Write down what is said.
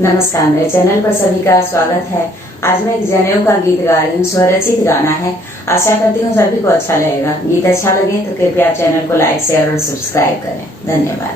नमस्कार, मेरे चैनल पर सभी का स्वागत है। आज मैं एक जनेऊ का गीत गा रही हूँ। स्वरचित गाना है। आशा करती हूँ सभी को अच्छा लगेगा। गीत अच्छा लगे तो कृपया चैनल को लाइक शेयर और सब्सक्राइब करें। धन्यवाद।